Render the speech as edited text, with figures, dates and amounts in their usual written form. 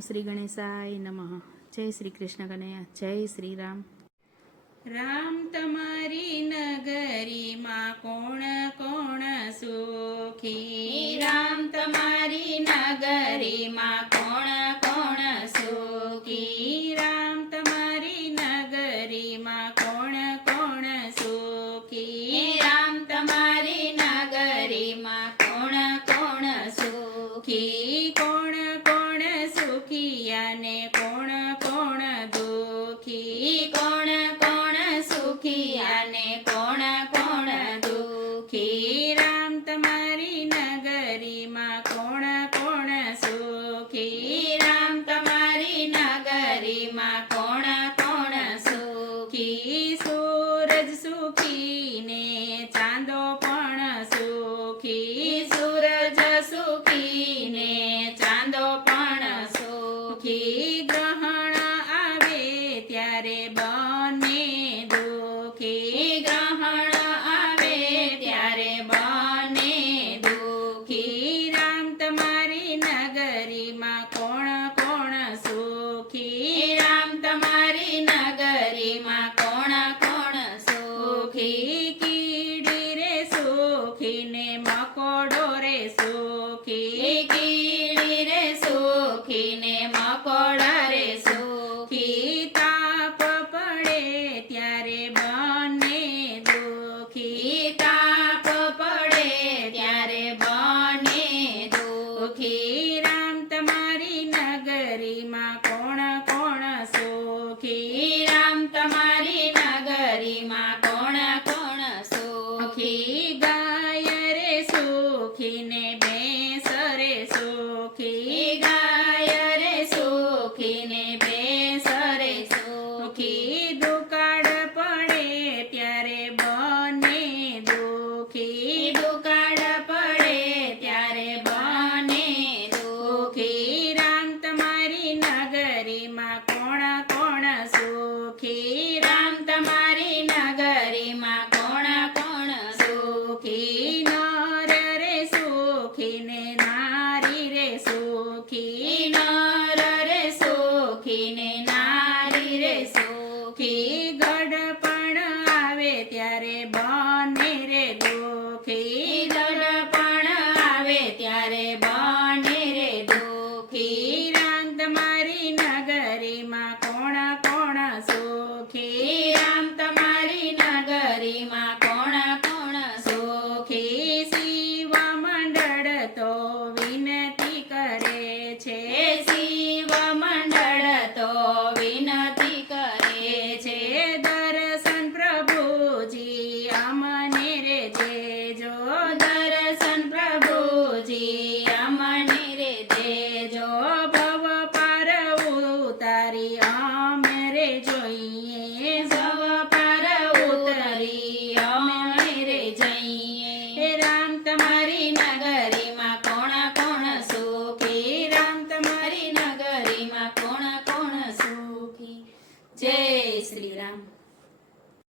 શ્રી ગણેશાય નમઃ. જય શ્રી કૃષ્ણ કનૈયા. જય શ્રી રામ. રામ તમારી નગરીમાં કોણ કોણ સુખી? રામ તમારી નગરીમાં કોણ કોણ સુખી? રામ તમારી નગરીમાં કોણ કોણ સુખી? રામ તમારી નગરીમાં કોણ કોણ સુખી? કોણ કોણ સુખી અને કોણ કોણ દુખી? કોણ કોણ સુખી અને કોણ કોણ દુખી? રામ તમારી નગરીમાં કોણ કોણ સુખી? રામ તમારી નગરીમાં કોણ કોણ સુખી? સૂરજ સુખી ને ચાંદો પણ સુખી? સૂરજ સુખી ને ચાંદો પણ સુખી? ગ્રહણ આવે ત્યારે બંને દુખી? ગ્રહણ આવે ત્યારે બંને દુખી? રામ તમારી નગરીમાં કોણ કોણ સુખી? રામ તમારી નગરીમાં કોણ કોણ સુખી? કીડી રે સુખી ને મકોડો રે સુખી? કીડી રે સુખી ને મકોડા રે સુખી? તાપ પડે ત્યારે બંને દુખી? તાપ પડે ત્યારે બંને દુખી? રામ તમારી નગરીમાં કોણ કોણ સુખી? રામ તમારી નગરીમાં કોણ કોણ સુખી? ગાય રે સુખી ને ભેંસ રે સુખી? ગાય રે સુખી ને ભેંસ રે સુખી? દુકાળ પડે ત્યારે બંને દુખી? દુકાળ પડે ત્યારે બંને દુખી? રામ તમારી નગરીમાં કોણ કોણ સુખી? રામ તમારી નગરીમાં કોણ કોણ સુખી? નર રે સુખી ને નારી રે સુખી? નર રે સુખી ને નારી રે સુખી? ગડપણ આવે ત્યારે બંને રે દુખી? ગડપણ આવે ત્યારે બંને રે દુખી? રામ તમારી નગરીમાં કોણ કોણ સુખી? રામ તમારી નગરીમાં કોણ કોણ સુખી? શિવ મંડળ તો વિનતી કરે છે. શિવ મંડળ તો વિનતી કરે છે. દર્શન પ્રભુજી અમને રે દેજો. દર્શન પ્રભુજી અમને રે દેજો. ભવ પાર ઉતારી અમે રે જોઈએ. સવ પર ઉતરી અમે રે જઈએ. રામ તમારી